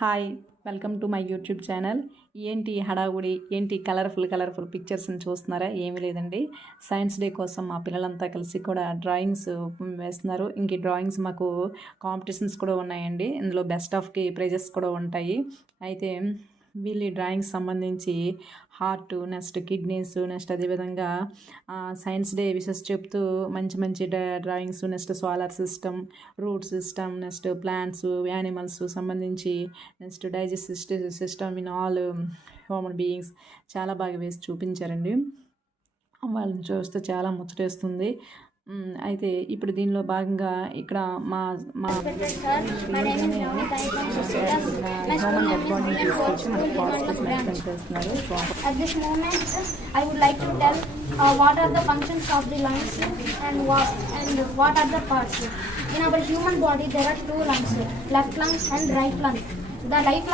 Hi, welcome to my YouTube channel. ఏంటి హడావుడి, ఏంటి కలర్ఫుల్ పిక్చర్స్ని చూస్తున్నారా? ఏమీ లేదండి, సైన్స్ డే కోసం మా పిల్లలంతా కలిసి కూడా డ్రాయింగ్స్ వేస్తున్నారు. ఇంక ఈ డ్రాయింగ్స్ మాకు కాంపిటీషన్స్ కూడా ఉన్నాయండి. ఇందులో బెస్ట్ ఆఫ్కి ప్రైజెస్ కూడా ఉంటాయి. అయితే వీళ్ళ డ్రాయింగ్స్ సంబంధించి హార్ట్, నెక్స్ట్ కిడ్నీస్, నెక్స్ట్ అదేవిధంగా సైన్స్ డే విషెస్ చెప్తూ మంచి drawings, next solar system, root system, next plants, animals సంబంధించి, next digestive system in all human beings చాలా బాగా వేసి చూపించారండి. వాళ్ళని చూస్తే చాలా ముచ్చటేస్తుంది. అయితే ఇప్పుడు దీనిలో భాగంగా ఇక్కడ మా At this moment, I would like to tell what are the functions of the lungs and what are the parts. In our human body, there are two lungs, left lung and right lung. The right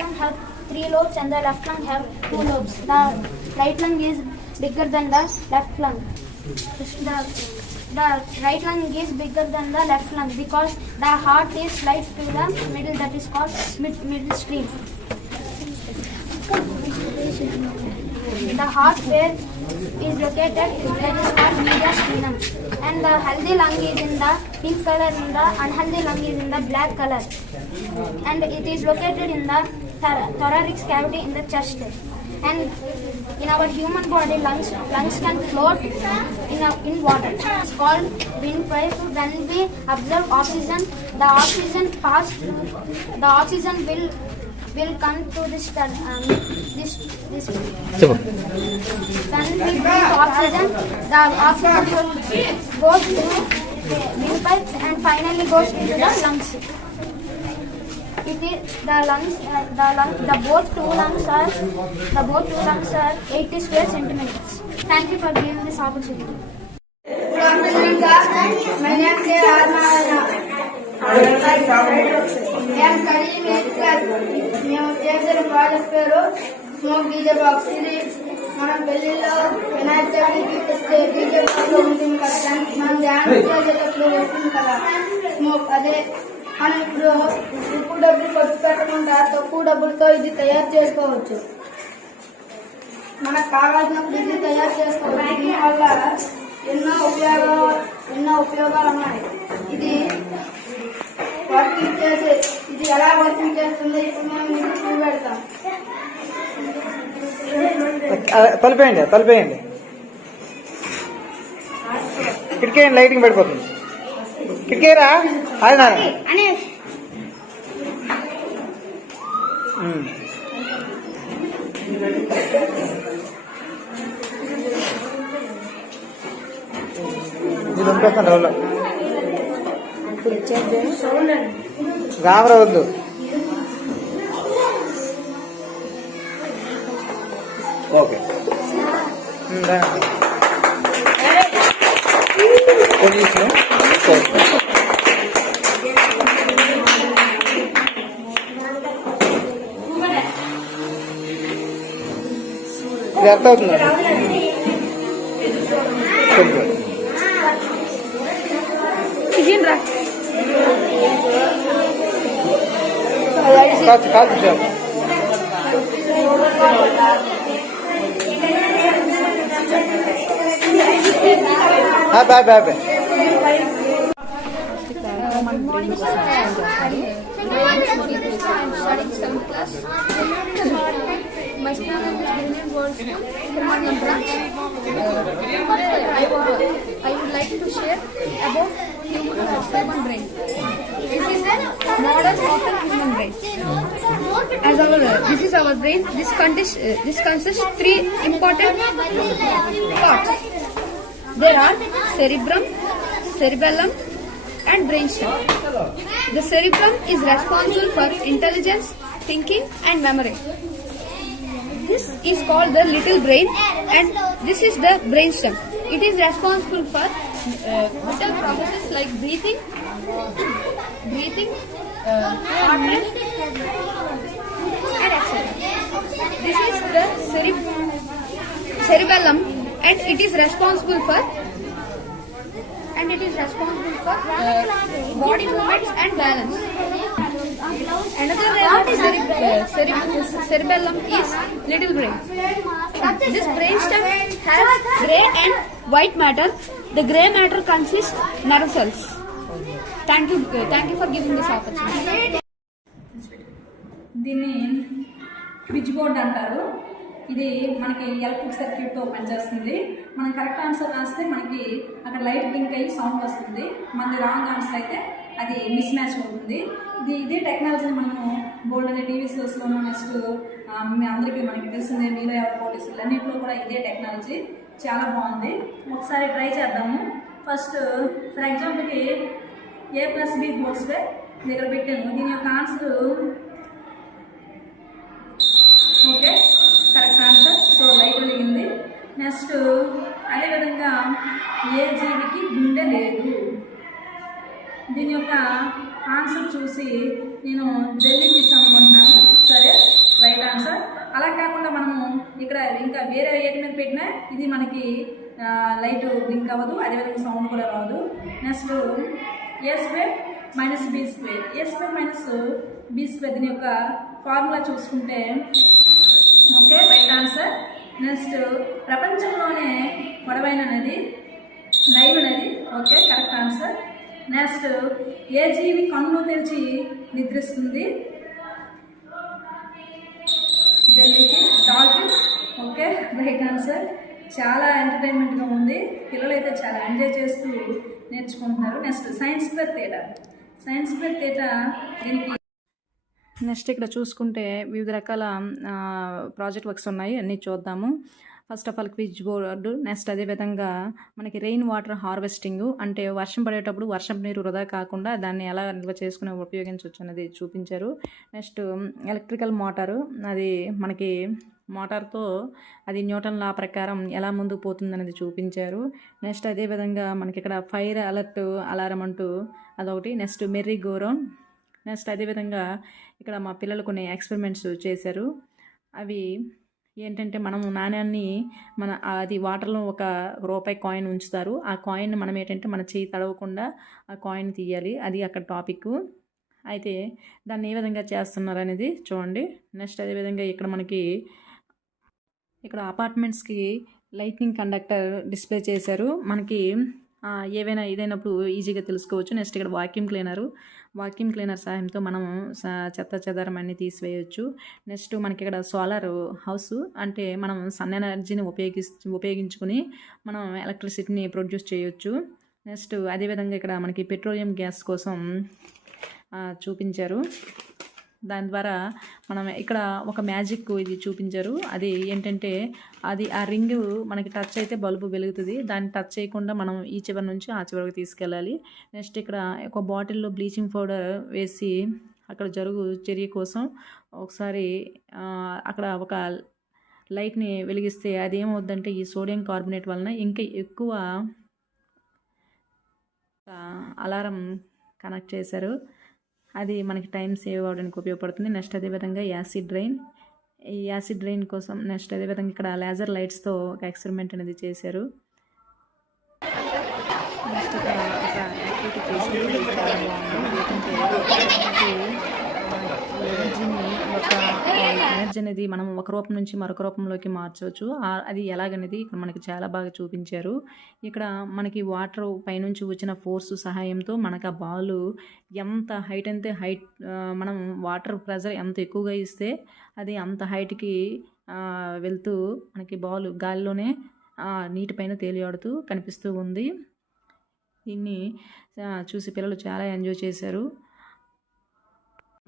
lung have 3 lobes and the left lung have 2 lobes. The right lung is bigger than the left lung. The right lung is bigger than the left lung because the heart is slight to the middle, that is called middle stream. The heart where is located, that is called mediastinum, and the healthy lung is in the pink color and the unhealthy lung is in the black color, and it is located in the thoracic cavity in the chest. And in our human body, lungs can float in water. It's called windpipe. When we absorb oxygen, the oxygen will come to this. When we breathe oxygen, the oxygen goes through windpipes and finally goes into the lungs. It is the both two lungs are 80 square centimeters. Thank you for giving this opportunity. Good afternoon, class. My name is Armana. I am studying in class. మేము చేసిన project పేరు smoke DJ box. ఇది మనం పెళ్లిలో వినాయక చవితికి తెచ్చే DJ box ఉంటుంది కదా, మనం డ్యాన్స్ చేసేటప్పుడు వస్తుంది కదా స్మోక్. అదే మనం ఇప్పుడు ఎక్కువ డబ్బులు ఖర్చు పెట్టకుండా తక్కువ డబ్బులతో ఇది తయారు చేసుకోవచ్చు. మనకు కావాల్సినప్పుడు ఇది తయారు చేసుకోవచ్చు. దీనివల్ల ఎన్నో ఉపయోగాలు ఉన్నాయి. ఇది ఎలా వర్కింగ్ చేస్తుందో ఇప్పుడు మేము మీకు చూపెడతాం. తలిపేయండి కిటికీ లైటింగ్ పడిపోతుంది. కిటికీరా అది నా ఇది ఉంపేస్తాను రోజులో రామరా వద్దు. ఓకే ఇది అర్థం అవుతుంది. కాదు job boy boy boy. My school name is Brilliant World School, Permanent Branch. I would like to share about human brain. This is the model of the human brain. This is our brain. This consists 3 important parts. There are cerebrum, cerebellum, and brainstem. The cerebrum is responsible for intelligence, thinking, and memory. This is called the little brain, and this is the brainstem. It is responsible for vital processes like breathing, heartbeat, and etc. This is the cerebellum, and it is responsible for body movements and balance. Another name of cerebellum is little brain. This brainstem has grey and white matter. The grey matter consists nerve cells. Thank you for giving this opportunity. దీన్ని switch board అంటారు. ఇది మనకి electric సర్క్యూట్తో పనిచేస్తుంది. మనం correct answer రాస్తే మనకి అక్కడ లైట్ బ్లింక్ అయ్యి సౌండ్ వస్తుంది. మనది రాంగ్ ఆన్సర్ అయితే అది మిస్ మ్యాచ్ అవుతుంది. ఇదే టెక్నాలజీని మనము బోల్డ్ అనే టీవీ షోస్లోనూ నెక్స్ట్ అందరికీ మనకి తెలిసిందే మీలో ఎవరు పోలీసులు అన్నింటిలో కూడా ఇదే టెక్నాలజీ చాలా బాగుంది. ఒకసారి ట్రై చేద్దాము. ఫస్ట్ ఫర్ ఎగ్జాంపుల్కి A+B హోల్ స్క్వేర్ దగ్గర పెట్టాను. దీని యొక్క answer okay, correct answer. So light వెలిగింది. నెక్స్ట్ అదేవిధంగా ఏ జీవికి గుండె లేదు. దీని యొక్క ఆన్సర్ చూసి నేను ఢిల్లీ మిస్ అనుకుంటున్నాను. సరే, రైట్ ఆన్సర్. అలా కాకుండా మనము ఇక్కడ ఇంకా వేరే ఏటి మీద పెట్టినా ఇది మనకి లైట్ బ్లింక్ అవ్వదు, అదేవిధంగా సౌండ్ కూడా రాదు. Next A² - B². A² - B² దీని యొక్క ఫార్ములా చూసుకుంటే ఓకే, రైట్ ఆన్సర్. నెక్స్ట్ ప్రపంచంలోనే పొడవైన నది నైలు నది. Okay, correct answer. నెక్స్ట్ ఏ జీవి కన్ను తెరిచి నిద్రిస్తుంది? జల్లికి డాల్ఫిన్స్. Okay, right answer. చాలా ఎంటర్టైన్మెంట్గా ఉంది. పిల్లలు అయితే చాలా ఎంజాయ్ చేస్తూ నేర్చుకుంటున్నారు. Next science square theta. Science square theta దీనికి నెక్స్ట్ ఇక్కడ చూసుకుంటే వివిధ రకాల ప్రాజెక్ట్ వర్క్స్ ఉన్నాయి, అన్నీ చూద్దాము. First of all quiz board. Next అదేవిధంగా మనకి రెయిన్ వాటర్ హార్వెస్టింగ్, అంటే వర్షం పడేటప్పుడు వర్షం నీరు వృధా కాకుండా దాన్ని ఎలా నిల్వ చేసుకుని ఉపయోగించవచ్చు అనేది చూపించారు. నెక్స్ట్ ఎలక్ట్రికల్ మోటారు, అది మనకి మోటార్తో అది న్యూటన్ లా ప్రకారం ఎలా ముందుకు పోతుందనేది చూపించారు. నెక్స్ట్ అదేవిధంగా మనకి ఇక్కడ ఫైర్ అలర్ట్ అలారం అంటూ అదొకటి. Next merry గోరౌండ్. నెక్స్ట్ అదేవిధంగా ఇక్కడ మా పిల్లలు కొన్ని ఎక్స్పెరిమెంట్స్ చేశారు. అవి ఏంటంటే మనము నాణ్యాన్ని అది వాటర్లో ₹1 కాయిన్ ఉంచుతారు. ఆ కాయిన్ మనం ఏంటంటే మన చేయి తడవకుండా ఆ కాయిన్ తీయాలి. అది అక్కడ టాపిక్. అయితే దాన్ని ఏ విధంగా చేస్తున్నారు అనేది చూడండి. నెక్స్ట్ అదేవిధంగా ఇక్కడ మనకి ఇక్కడ అపార్ట్మెంట్స్కి లైట్నింగ్ కండక్టర్ డిస్ప్లే చేశారు. మనకి ఏవైనా ఇదైనప్పుడు ఈజీగా తెలుసుకోవచ్చు. నెక్స్ట్ ఇక్కడ వాక్యూమ్ క్లీనర్ సహాయంతో మనం చెత్త చెదారం అన్నీ తీసివేయచ్చు. నెక్స్ట్ మనకి ఇక్కడ సోలార్ హౌస్, అంటే మనం సన్ ఎనర్జీని ఉపయోగించుకుని మనం ఎలక్ట్రిసిటీని ప్రొడ్యూస్ చేయొచ్చు. నెక్స్ట్ అదేవిధంగా ఇక్కడ మనకి పెట్రోలియం గ్యాస్ కోసం చూపించారు. దాని ద్వారా మనం ఇక్కడ ఒక మ్యాజిక్ ఇది చూపించారు. అది ఏంటంటే ఆ రింగ్ మనకి టచ్ అయితే బల్బు వెలుగుతుంది. దాన్ని టచ్ చేయకుండా మనం ఈ చివరి నుంచి ఆ చివరికి తీసుకెళ్ళాలి. నెక్స్ట్ ఇక్కడ ఒక బాటిల్లో బ్లీచింగ్ పౌడర్ వేసి అక్కడ చర్య కోసం ఒకసారి అక్కడ ఒక లైట్ని వెలిగిస్తే అది ఏమవుద్దంటే ఈ సోడియం కార్బోనేట్ వలన ఇంకా ఎక్కువ అలారం కనెక్ట్ చేశారు. అది మనకి టైం సేవ్ అవ్వడానికి ఉపయోగపడుతుంది. నెక్స్ట్ అదేవిధంగా యాసిడ్ రైన్ కోసం నెక్స్ట్ అదేవిధంగా ఇక్కడ లేజర్ లైట్స్తో ఒక ఎక్స్పెరిమెంట్ అనేది చేశారు. నెక్స్ట్ ఒక యాక్టివిటీ చేసి చాలా బాగుంది. ఎనర్జీ అనేది మనం ఒక రూపం నుంచి మరొక రూపంలోకి మార్చవచ్చు. అది ఎలాగనేది ఇక్కడ మనకి చాలా బాగా చూపించారు. ఇక్కడ మనకి వాటర్ పైనుంచి వచ్చిన ఫోర్స్ సహాయంతో మనకు ఆ బాల్ ఎంత హైట్ అయితే మనం వాటర్ ప్రెజర్ ఎంత ఎక్కువగా ఇస్తే అది అంత హైట్కి వెళ్తూ మనకి బాల్ గాలిలోనే నీటిపైన తేలియాడుతూ కనిపిస్తూ ఉంది. దీన్ని చూసి పిల్లలు చాలా ఎంజాయ్ చేశారు.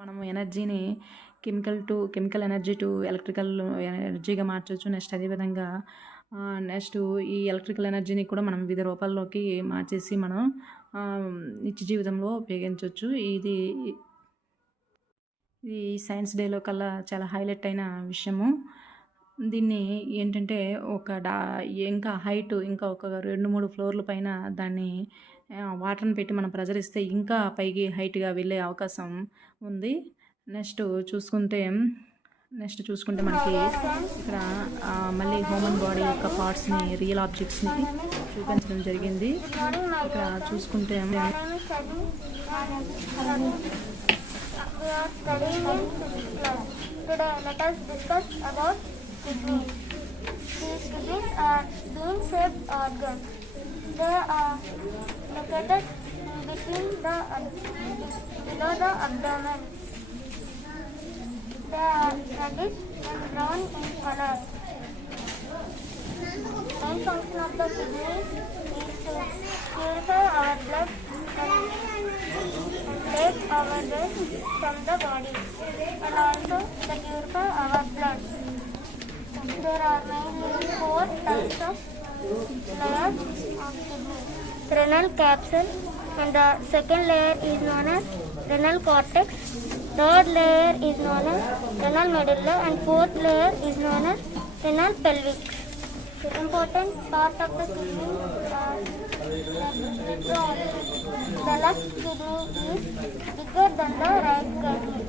మనము ఎనర్జీని కెమికల్ ఎనర్జీ టు ఎలక్ట్రికల్ ఎనర్జీగా మార్చవచ్చు. నెక్స్ట్ అదేవిధంగా ఈ ఎలక్ట్రికల్ ఎనర్జీని కూడా మనం వివిధ రూపాల్లోకి మార్చేసి మనం నిత్య జీవితంలో ఉపయోగించవచ్చు. ఇది సైన్స్ డేలో కల్లా చాలా హైలైట్ అయిన విషయము. దీన్ని ఏంటంటే ఇంకా హైట్ ఇంకా ఒక 2-3 ఫ్లోర్ల పైన దాన్ని వాటర్ని పెట్టి మనం ప్రెజర్ ఇస్తే ఇంకా పైకి హైట్గా వెళ్ళే అవకాశం ఉంది. నెక్స్ట్ చూసుకుంటే మనకి ఇక్కడ మళ్ళీ హ్యూమన్ బాడీ యొక్క పార్ట్స్ని రియల్ ఆబ్జెక్ట్స్ని చూపించడం జరిగింది. ఇక్కడ చూసుకుంటే We are studying in physics class. Today, let us discuss about kidneys. These kidneys are bean-shaped organs. They are located between below the abdomen. They are reddish and brown in color. Main function of the kidneys is to purify our blood and take our waste from the body, and also to purify our blood. There are mainly 4 types of layers of kidney. Renal capsule, and the second layer is known as renal cortex. Third layer is known as renal medulla, and fourth layer is known as renal pelvic. The important part of the kidney are the left kidney is bigger than the right kidney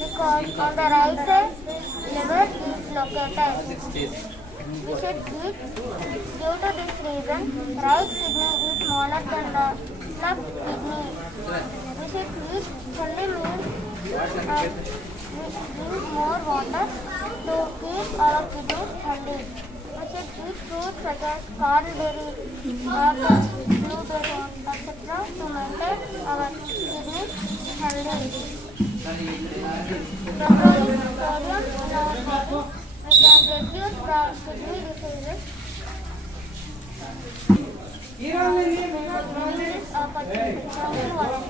because on the right side liver is located. We should eat. Due to this reason, right kidney is smaller than the left kidney. We should eat healthy meals and drink more water to keep our kidneys healthy. We should eat fruits such as cranberry, apples, blueberry, etc. to maintain our kidneys healthy. Controlling sodium in our body, we can reduce the kidney diseases. We have this opportunity. Thank you, Varun.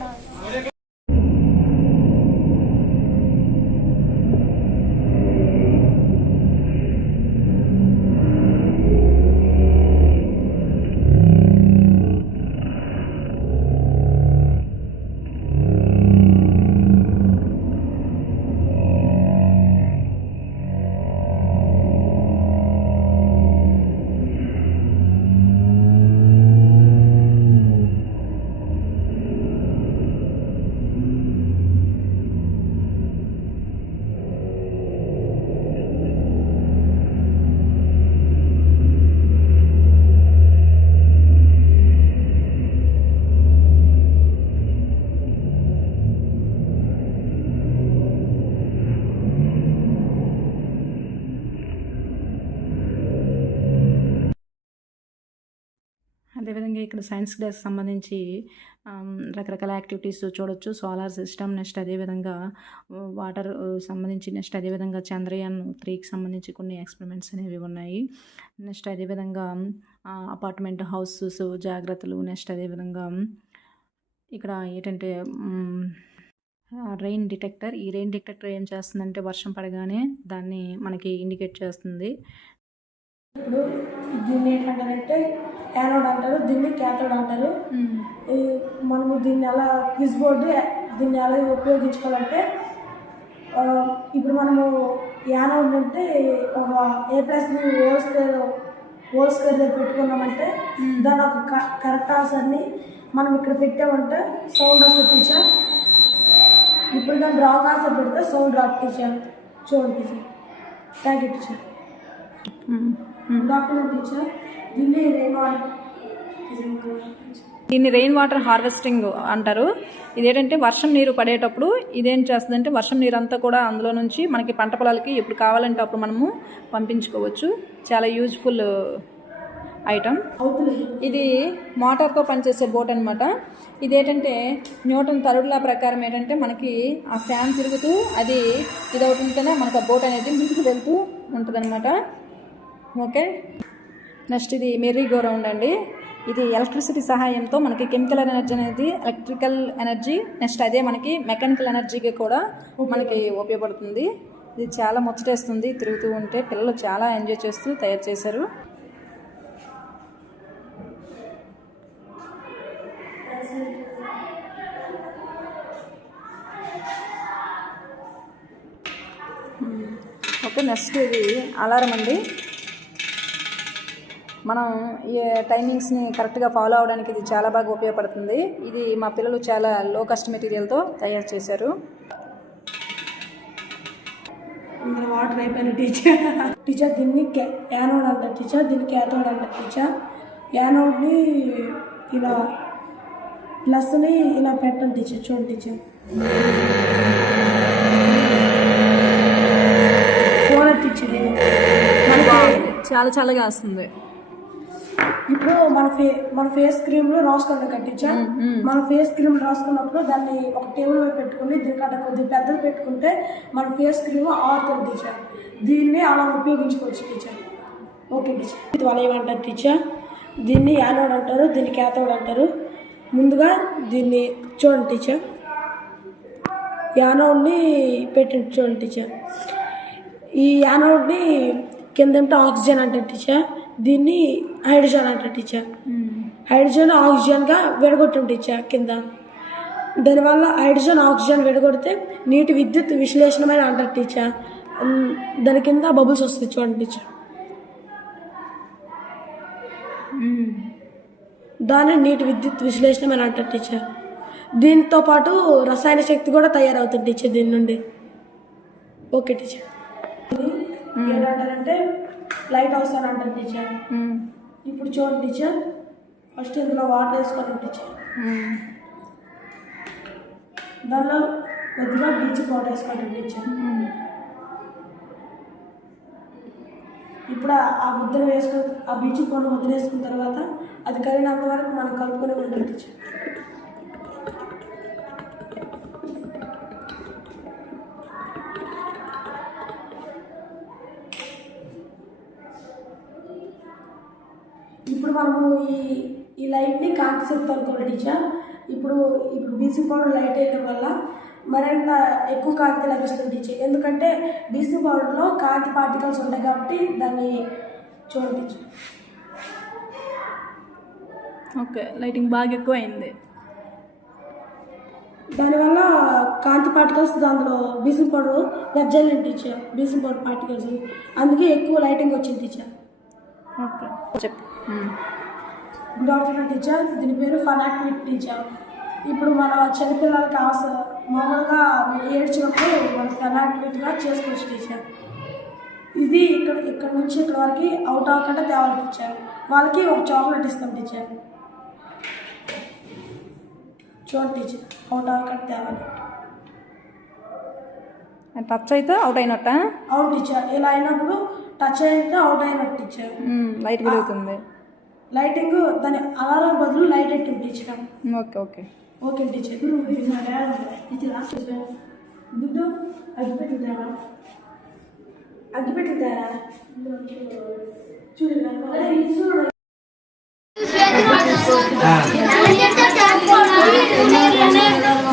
అదేవిధంగా ఇక్కడ science డేకి సంబంధించి రకరకాల activities చూడొచ్చు. Solar system, next అదేవిధంగా water సంబంధించి, next అదేవిధంగా చంద్రయాన్ 3కి సంబంధించి కొన్ని ఎక్స్పెరిమెంట్స్ అనేవి ఉన్నాయి. నెక్స్ట్ అదేవిధంగా అపార్ట్మెంట్ హౌసెస్ జాగ్రత్తలు, నెక్స్ట్ అదేవిధంగా ఇక్కడ ఏంటంటే రెయిన్ డిటెక్టర్. ఈ రెయిన్ డిటెక్టర్ ఏం చేస్తుందంటే వర్షం పడగానే దాన్ని మనకి ఇండికేట్ చేస్తుంది. ఇప్పుడు దీన్ని ఏంటంటారంటే యానోడ్ అంటారు, దీన్ని క్యాథోడ్ అంటారు. మనము దీన్ని ఎలా క్విజ్ బోర్డు దీన్ని ఎలా ఉపయోగించుకోవాలంటే ఇప్పుడు మనము యానోడ్ అంటే ఒక A+B హోల్ స్క్వేర్ దగ్గర పెట్టుకున్నామంటే దాని ఒక కరెక్ట్ ఆన్సర్ని మనం ఇక్కడ పెట్టామంటే సౌండ్ వస్తుంది టీచర్. ఇప్పుడు దాన్ని రాంగ్ ఆన్సర్ పెడితే సౌండ్ రాదు టీచర్. చూడండి teacher. Thank you teacher. Good afternoon teacher. దీన్ని రెయిన్ వాటర్ హార్వెస్టింగ్ అంటారు. ఇదేంటంటే వర్షం నీరు పడేటప్పుడు ఇదేం చేస్తుందంటే వర్షం నీరు అంతా కూడా అందులో నుంచి మనకి పంట పొలాలకి ఎప్పుడు కావాలంటే అప్పుడు మనము పంపించుకోవచ్చు. చాలా యూజ్ఫుల్ ఐటమ్. ఇది మోటార్తో పనిచేసే బోట్ అనమాట. ఇదేంటంటే న్యూటన్ తరుడులా ప్రకారం ఏంటంటే మనకి ఆ ఫ్యాన్ తిరుగుతూ అది ఇదవుతుంటేనే మనకు ఆ బోట్ అనేది ముందుకు వెళ్తూ ఉంటుందన్నమాట. ఓకే. నెక్స్ట్ ఇది మెర్రీ గో రౌండ్ అండి. ఇది ఎలక్ట్రిసిటీ సహాయంతో మనకి కెమికల్ ఎనర్జీ అనేది ఎలక్ట్రికల్ ఎనర్జీ, నెక్స్ట్ అదే మనకి మెకానికల్ ఎనర్జీకి కూడా మనకి ఉపయోగపడుతుంది. ఇది చాలా ముచ్చటేస్తుంది తిరుగుతూ ఉంటే. పిల్లలు చాలా ఎంజాయ్ చేస్తూ తయారు చేశారు. ఓకే. నెక్స్ట్ ఇది అలారం అండి. మనం ఈ టైమింగ్స్ని కరెక్ట్గా ఫాలో అవడానికి ఇది చాలా బాగా ఉపయోగపడుతుంది. ఇది మా పిల్లలు చాలా లో కాస్ట్ మెటీరియల్తో తయారు చేశారు. వాటర్ అయిపోయిన టీచర్ దీన్ని యానోడ్ అంటారు టీచర్, దీన్ని క్యాథోడ్ అంటారు టీచర్. యానోడ్ని ఇలా ప్లస్ని ఇలా పెట్టండి టీచర్. చూడండి టీచర్, చూడండి టీచర్, ఇది చాలా చాలాగా వస్తుంది. ఇప్పుడు మన ఫేస్ క్రీమ్ లో రాసుకున్నాం కదా టీచర్. మన ఫేస్ క్రీమ్ రాసుకున్నప్పుడు దాన్ని ఒక టేబుల్ మీద పెట్టుకుని దీనికంటే కొద్దిగా పెద్దది పెట్టుకుంటే మన ఫేస్ క్రీమ్ ఆడుతుంది టీచర్. దీన్ని అలా ఉపయోగించుకోవచ్చు టీచర్. Okay teacher. ఇది వాళ్ళు ఏమంటారు టీచర్, దీన్ని యానోడ్ అంటారు, దీన్ని క్యాథోడ్ అంటారు. ముందుగా దీన్ని చూడండి టీచర్, యానోడ్ని పెట్టండి. చూడండి టీచర్, ఈ యానోడ్ని కింద ఆక్సిజన్ అంటారు టీచర్, దీన్ని హైడ్రోజన్ అంటారు టీచర్. హైడ్రోజన్ ఆక్సిజన్గా విడగొట్టాం టీచర్ కింద. దానివల్ల హైడ్రోజన్ ఆక్సిజన్ విడగొడితే నీటి విద్యుత్ విశ్లేషణమైన అంటారు టీచర్. దాని కింద బబుల్స్ వస్తాయి చూడండి టీచర్. దాన్ని నీటి విద్యుత్ విశ్లేషణమైన అంటారు టీచర్. దీంతో పాటు రసాయన శక్తి కూడా తయారవుతుంది టీచర్ దీని నుండి. Okay teacher. ఏంటంటారంటే లైట్ హౌస్ అని అంటారు టీచర్. ఇప్పుడు చూడండి టీచర్, ఫస్ట్ ఇందులో వాటర్ వేసుకోండి టీచర్. దానిలో కొద్దిగా బ్లీచింగ్ పౌడర్ వేసుకోండి టీచర్. ఇప్పుడు ఆ ముద్దను వేసుకొని ఆ బ్లీచింగ్ పౌడర్ ముద్దను వేసుకున్న తర్వాత అది కరిగినంత వరకు మనం కలుపుకొని ఉంటాం టీచర్. ఇప్పుడు మనము ఈ లైట్ని కాంతి శక్తి అనుకోవాలి టీచర్. ఇప్పుడు బ్లీచింగ్ పౌడర్ లైట్ వేయడం వల్ల మరింత ఎక్కువ కాంతి లభిస్తుంది టీచర్. ఎందుకంటే బ్లీచింగ్ పౌడర్లో కాంతి పార్టికల్స్ ఉంటాయి కాబట్టి దాన్ని చూడండి టీచర్. ఓకే, లైటింగ్ బాగా ఎక్కువ అయింది. దానివల్ల కాంతి పార్టికల్స్ దాంట్లో బ్లీచింగ్ పౌడర్ వెబ్జైన్ టీచర్, బ్లీచింగ్ పౌడర్ పార్టికల్స్, అందుకే ఎక్కువ లైటింగ్ వచ్చింది టీచర్. ఓకే చెప్పు. Good afternoon teacher. దీని పేరు ఫన్ యాక్టివిటీ టీచర్. ఇప్పుడు మన చిన్నపిల్లలకి మామూలుగా ఏడ్చినప్పుడు మన ఫన్ యాక్టివిటీగా చేసుకోవచ్చు టీచర్. ఇది ఇక్కడ నుంచి ఇక్కడ వరకు అవుట్ అవ్వకుండా తేవాలి టీచర్. వాళ్ళకి ఒక చాక్లెట్ ఇస్తాం టీచర్. చూడండి టీచర్, అవుట్ అవ్వకుండా తేవాలి. టచ్ అయితే అవుట్ అయినట్ట. Out teacher. ఇలా అయినప్పుడు టచ్ అయితే అవుట్ అయినట్టు టీచర్. లైట్ వెలుగుతుంది. లైటింగ్ దాని అలారం బదులు లైట్ ఎట్టుంది teacher. Okay okay okay teacher. దుడ్డు అగ్గిపెట్టింటారా? అగ్గిపెట్టింటారా? చూడు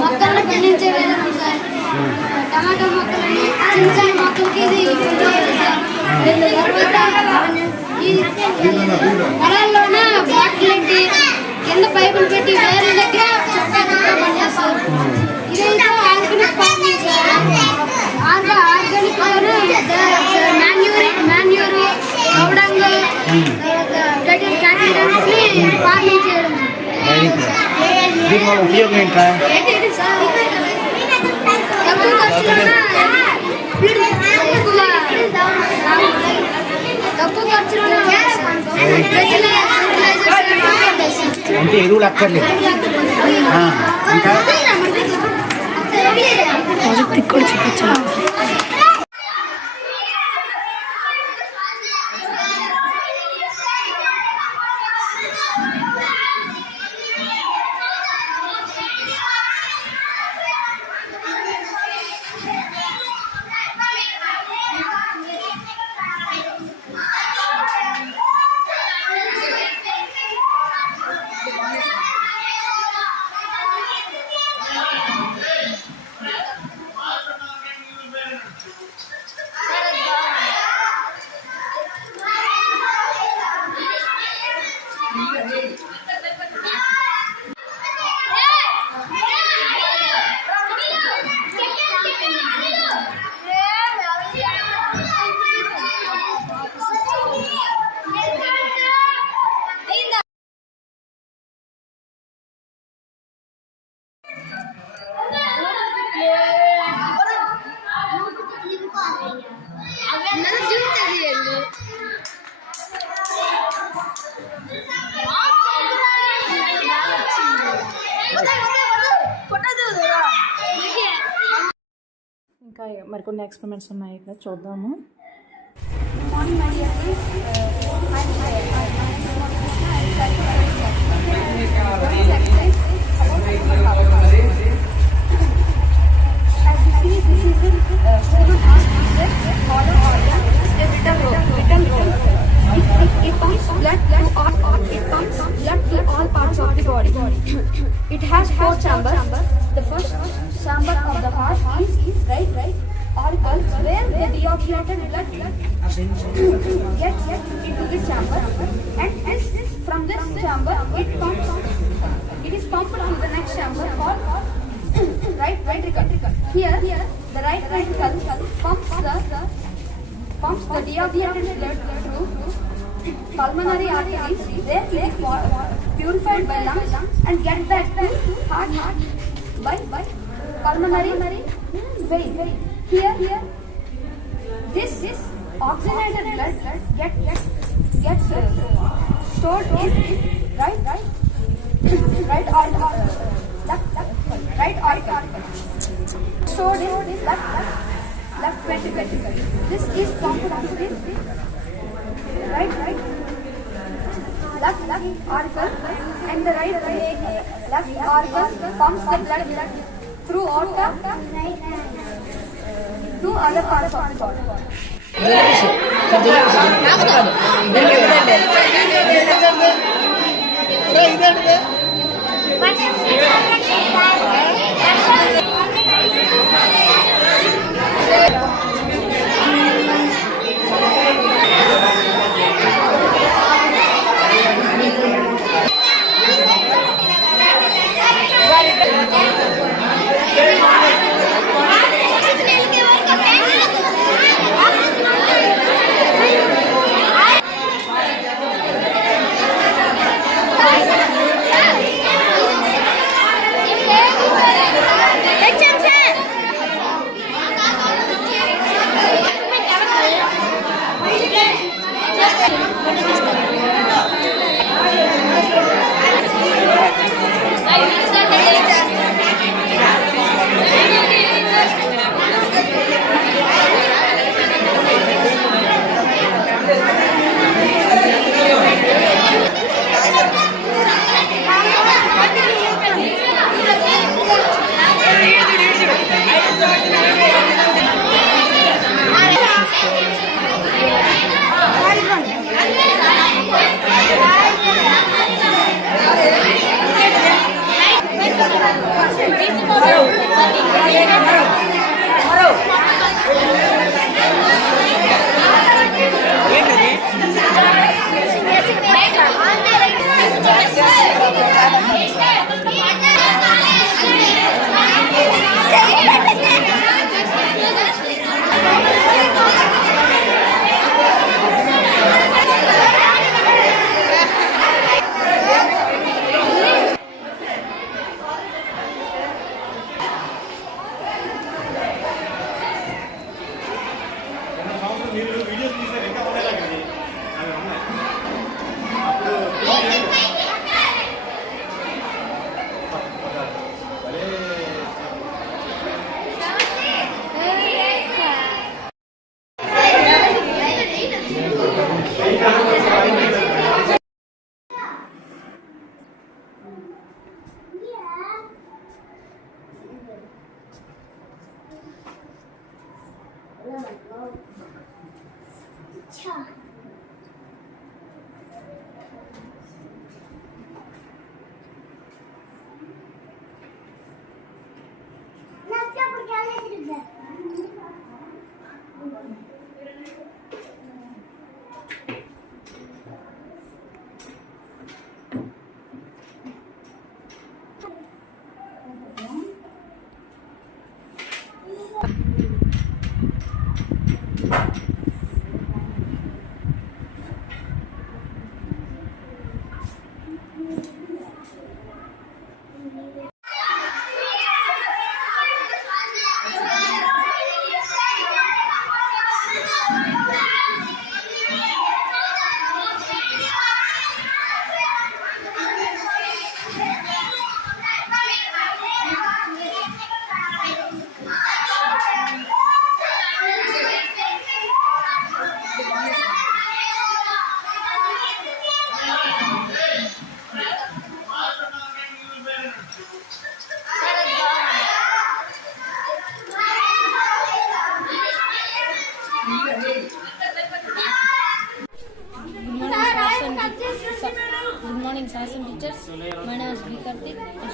మొక్కలను పండించే విధానం సార్. టమాటా మొక్కలని చిన్న చిన్న మొక్కలకి ఇది పొలాల్లోనే బాటిల్ కింద పైపులు పెట్టి వేరే దగ్గర చొక్కా పనిచేస్తారు. ఇదైతే organic farming sir. Organic manure పౌడంగ్ ఫార్మింగ్ చేయడం. ఉపయోగం ఏంటా? తక్కువ ఖర్చులోనే అంటే ఎరువులు అక్కర్లేదు. ఇంకా కూడా చూపించాలి. ఇంకా మరికొన్ని ఎక్స్పెరిమెంట్స్ ఉన్నాయి ఇక్కడ చూద్దాము. Good morning, my dear friends. I'm my name is Krishna. I study first exercise about human heart. As you see, this is the human heart is a hollow organ, a vital role. It pumps blood to all parts of the body. It has 4 chambers. The first chamber of the heart is right auricle, where the deoxygenated blood gets into the chamber, and from this chamber it is pumped to the next chamber called right ventricle. Here the right ventricle pumps the deoxygenated blood through pulmonary arteries, where it is purified by lungs and get back to heart by pulmonary vein. Here this oxygenated blood gets stored in right auricle, stored in left ventricle. This is pumped to the right left auricle, and the left auricle pumps the blood through aorta to other parts of the body.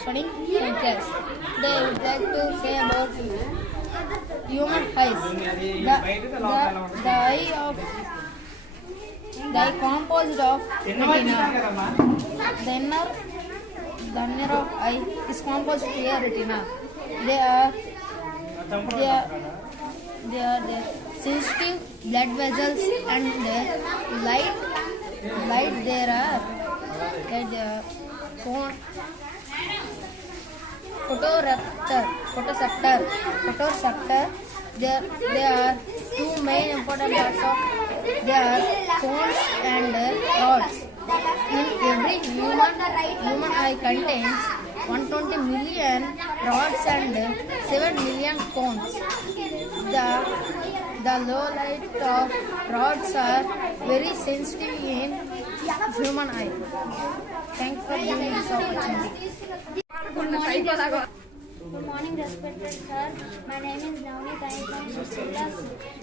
studying in class. They would like to say about human eyes. The eye composed of retina. The inner of eye is composed to a retina. They are the sensitive blood vessels and light there are photoreceptor. There are two main important parts of their cones and rods. In every human eye contains 120 million rods and 7 million cones. The low light of rods are very sensitive in human eye. Thanks for giving this opportunity. Good morning, respected sir. My name is Navneet. I am from Sustilas.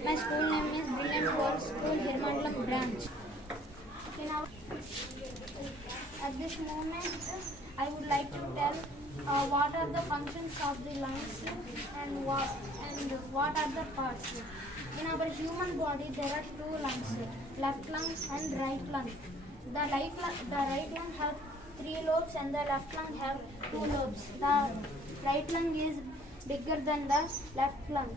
My school name is Brilliant World School, Hirmandalam branch. At this moment, I would like to tell what are the functions of the lungs and what are the parts. In our human body, there are two lungs, left lung and right lung. The right lung have 3 lobes and the left lung have 2 lobes. The right lung is bigger than the left lung.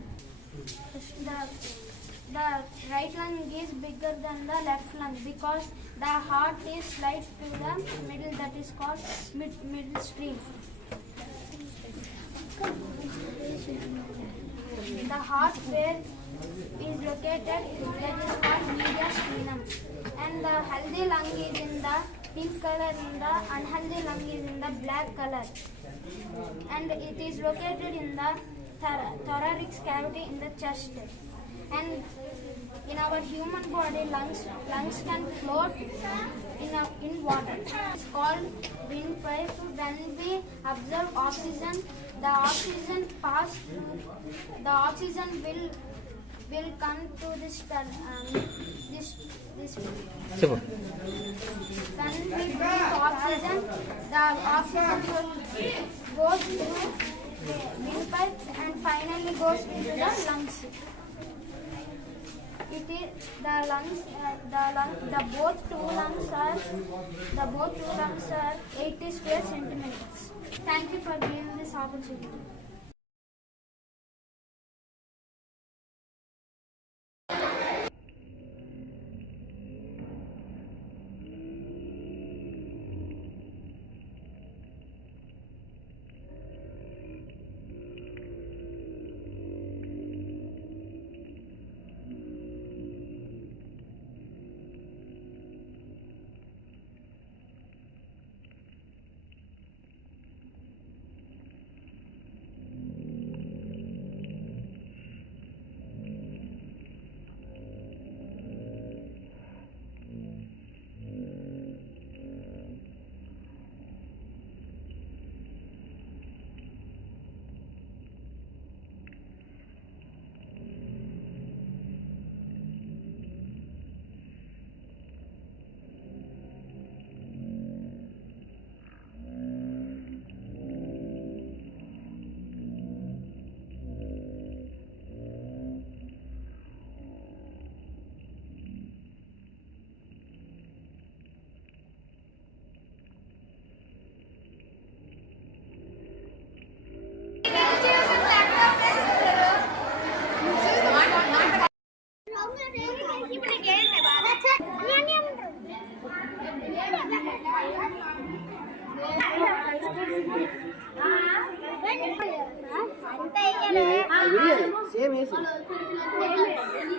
The right lung is bigger than the left lung because the heart is slide to the middle, that is called middle stream. The heart where is located, that is called mediastinum, and the healthy lung is in the pink color, and the unhealthy lung is in the black color, and it is located in the thoracic cavity in the chest. And in our human body, lungs can float in water. It's called windpipe. When we absorb oxygen, the oxygen will come to this. When we breathe oxygen, the oxygen goes through windpipe and finally goes into the lungs. It is the both two lungs are 80 square centimeters. Thank you for giving this opportunity.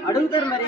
అడుగుతారు మరి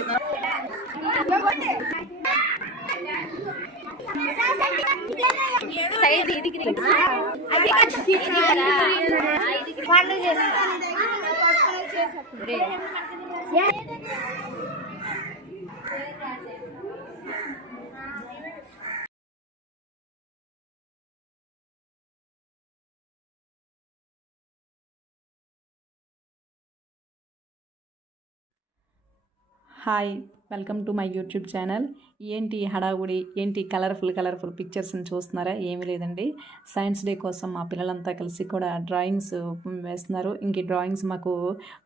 hi, welcome to my YouTube channel. ఏంటి హడావుడి, ఏంటి colourful పిక్చర్స్ని చూస్తున్నారా? ఏమీ లేదండి, science day కోసం మా పిల్లలంతా కలిసి కూడా డ్రాయింగ్స్ వేస్తున్నారు. ఇంక డ్రాయింగ్స్ మాకు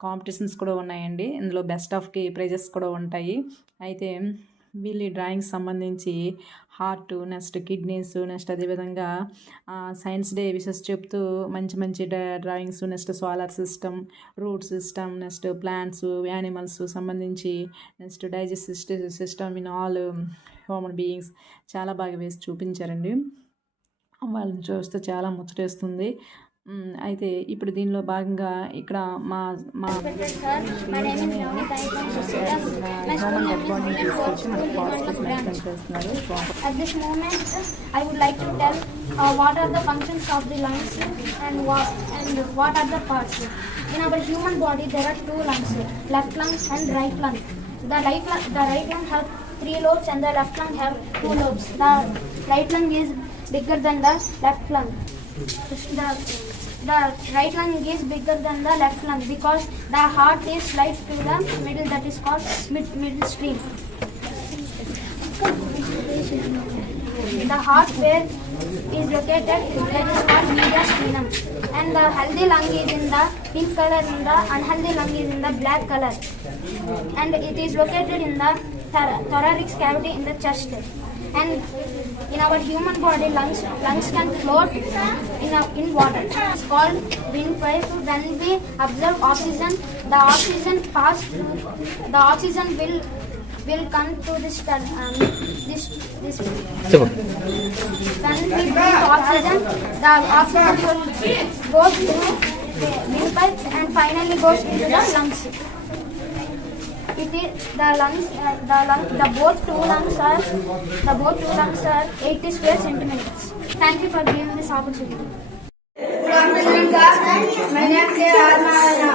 కాంపిటీషన్స్ కూడా ఉన్నాయండి. ఇందులో బెస్ట్ ఆఫ్కి ప్రైజెస్ కూడా ఉంటాయి. అయితే వీళ్ళ డ్రాయింగ్స్ సంబంధించి హార్ట్, నెక్స్ట్ కిడ్నీస్, నెక్స్ట్ అదేవిధంగా సైన్స్ డే విషెస్ చెప్తూ మంచి drawings, next solar system, root system, next plants, animals సంబంధించి, next digestive system in all human beings చాలా బాగా వేసి చూపించారండి. వాళ్ళని చూస్తే చాలా ముచ్చటేస్తుంది. అయితే ఇప్పుడు దీనిలో భాగంగా ఇక్కడ మా At this moment, I would like to tell what are the functions of the lungs and what are the parts. In our human body, there are two lungs, left lung and right lung. The right lung have 3 lobes and the left lung have 2 lobes. The right lung is bigger than the left lung. The right lung is bigger than the left lung because the heart is right to the middle, that is called middle stream. The heart where is located, that is called mediastinum, and the healthy lung is in the pink color and the unhealthy lung is in the black color, and it is located in the thoracic cavity in the chest. And in our human body, lungs can float in water. It's called windpipe. When we observe oxygen, the oxygen will come to this. When we breathe oxygen, the oxygen goes through windpipes and finally goes into the lungs. It is the both two lungs are 80 square centimeters. Thank you for giving this opportunity. Good afternoon, class. My name is Armana.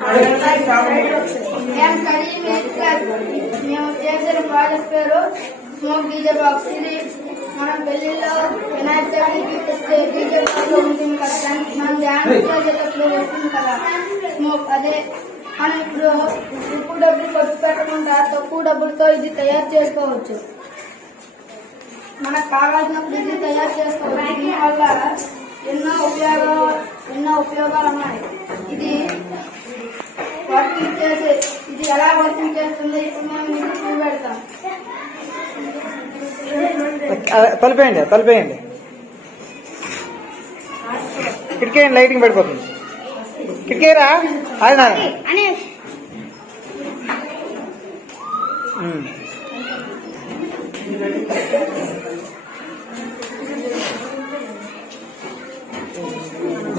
I am studying 8th class. మేము చేసిన project పేరు smoke DJ box. ఇది మనం పెళ్లిలో వినాయక చవితికి తెచ్చే DJ box లో ఉంటుంది కదా, మనం డ్యాన్స్ చేసేటప్పుడు వస్తుంది కదా స్మోక్. అదే మనం ఇప్పుడు ఎక్కువ డబ్బులు ఖర్చు పెట్టకుండా తక్కువ డబ్బులతో ఇది తయారు చేసుకోవచ్చు. మనకు కావాల్సినప్పుడు ఇది తయారు చేసుకోవచ్చు. దీనివల్ల ఎన్నో ఉపయోగాలు ఉన్నాయి. ఇది ఎలా వర్కింగ్ చేస్తుందో ఇప్పుడు మనం మీకు చూపెడతాం. తలిపేయండి కిటికీ లైటింగ్ పడిపోతుంది. కిటికీరా ఆయన